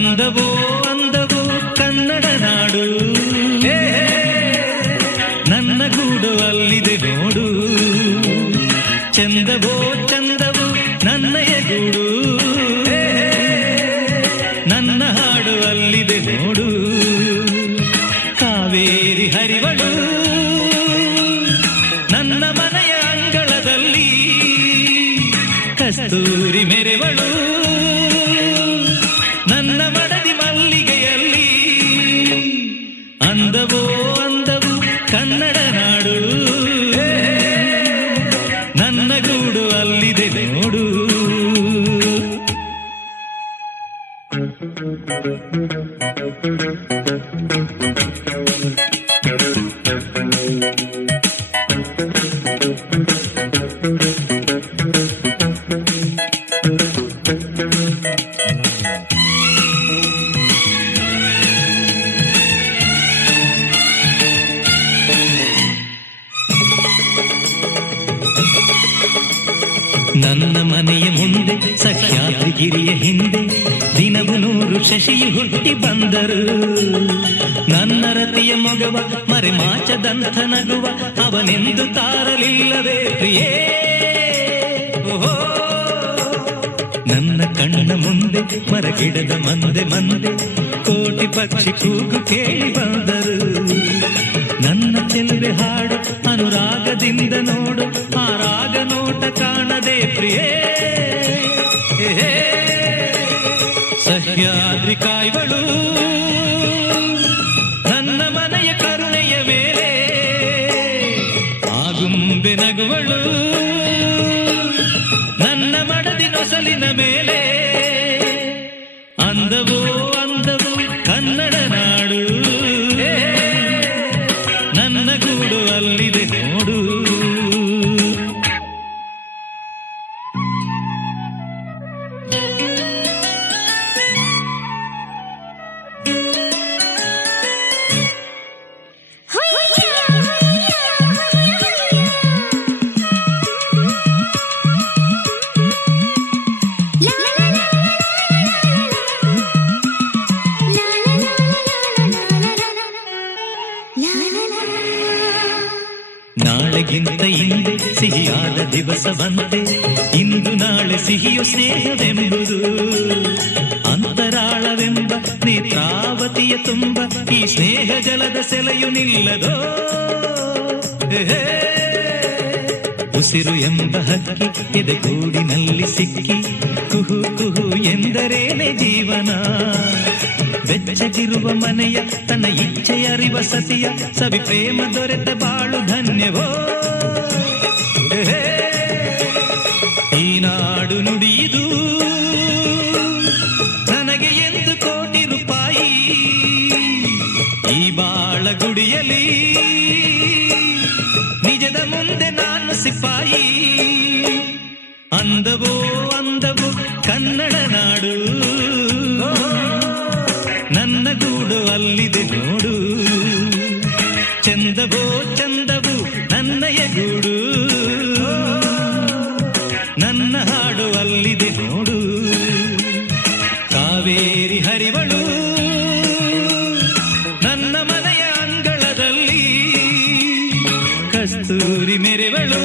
ಅಂದವೋ ಅಂದವೋ ಕನ್ನಡ ನಾಡು, ನನ್ನ ಗೂಡು ಅಲ್ಲಿದೆ ನೋಡು. ಚಂದವೋ ಚಂದವೋ ನನ್ನಯ ಗೂಡು, ನನ್ನ ಹಾಡು ಅಲ್ಲಿದೆ ನೋಡು. ಕಾವೇರಿ ಹರಿವಳು ನನ್ನ ಮನೆಯ ಅಂಗಳದಲ್ಲಿ, ಕಸ್ತೂರಿ ಮೆರೆವಳು ನನ್ನ ಮಡದಿ ಮಲ್ಲಿಗೆಯಲ್ಲಿ. ಅಂದವೋ ಅಂದವು ಕನ್ನಡ ನಾಡು, ನನ್ನ ಗೂಡು ಅಲ್ಲಿದೆ ನೋಡು. ನನ್ನ ಮನೆಯ ಮುಂದೆ ಸಹ್ಯಾದ್ರಿಗಿರಿಯ ಹಿಂದೆ ದಿನವು 100 ಶಶಿಯು ಹುಟ್ಟಿ ಬಂದರು. ನನ್ನ ರತಿಯ ಮೊಗವ ಮರೆಮಾಚದಂಥ ನಗುವ ಅವನೆಂದು ತಾರಲಿಲ್ಲವೇ ಪ್ರಿಯೇ. ಓಹೋ, ನನ್ನ ಕಣ್ಣ ಮುಂದೆ ಮರಗಿಡದ ಮಂದೆ ಮಂದೆ ಕೋಟಿ ಪಕ್ಷಿ ಕೂಗು ಕೇಳಿ ಬಂದರು. ನನ್ನ ಚೆಲುವೆ ಹಾಡು ಅನುರಾಗದಿಂದ ನೋಡು, ಆ ರಾಗ ನೋಟ ಕಾಣದೆ ಪ್ರಿಯೇ. ಸಹ್ಯಾದ್ರಿ ಕಾಯ್ವಳು ನನ್ನ ಮನೆಯ ಕರುಣೆಯ ಮೇಲೆ, ಆಗುಂಬೆ ನಗುವಳು ನನ್ನ ಮಡದಿ ನೊಸಲಿನ ಮೇಲೆ. ಅಂದವೋ ಅಂದವು ಕನ್ನಡ ನಾಡು, ನನ್ನ ಗೂಡು ಅಲ್ಲಿದೆ ನೋಡು. ನಾಳೆಗಿಂತ ಹಿಂದೆ ಸಿಹಿಯಾದ ದಿವಸವಂತೆ ಇಂದು ನಾಳೆ ಸಿಹಿಯು ಸ್ನೇಹವೆಂಬುದು. ಅಂತರಾಳವೆಂಬ ನೇತ್ರಾವತಿಯ ತುಂಬ ಈ ಸ್ನೇಹ ಜಲದ ಸೆಲೆಯು ನಿಲ್ಲದೋ. ಉಸಿರು ಎಂಬ ಹಕ್ಕಿ ಎದೆಗೂಡಿನಲ್ಲಿ ಸಿಕ್ಕಿ ಕುಹು ಕುಹು ಎಂದರೇನೆ ಜೀವನ. ಬೆಚ್ಚಗಿರುವ ಮನೆಯ ತನ್ನ ಇಚ್ಛೆಯರಿವ ಸತಿಯ ಸವಿ ಪ್ರೇಮ ದೊರೆತ ಬಾಳು ಧನ್ಯವೋ. ಈ ನಾಡು ನುಡಿಯುವುದು ನನಗೆ ಎಂದು ಕೋಟಿ ರೂಪಾಯಿ. ಈ ಬಾಳ ಗುಡಿಯಲಿ ನಿಜದ ಮುಂದೆ ನಾನು ಸಿಪಾಯಿ. ಅಂದವೋ ಅಂದವು ಕನ್ನಡ ನಾಡು, ನನ್ನ ಗೂಡು ಅಲ್ಲಿದೆ ನೋಡು. ಚಂದವೋ ಚಂದವು ನನ್ನಯ ಗೂಡು, ನನ್ನ ಹಾಡು ಅಲ್ಲಿದೆ ನೋಡು. ಕಾವೇರಿ ಹರಿವಳು ನನ್ನ ಮನೆಯ ಅಂಗಳದಲ್ಲಿ, ಕಸ್ತೂರಿ ಮೆರೆವಳು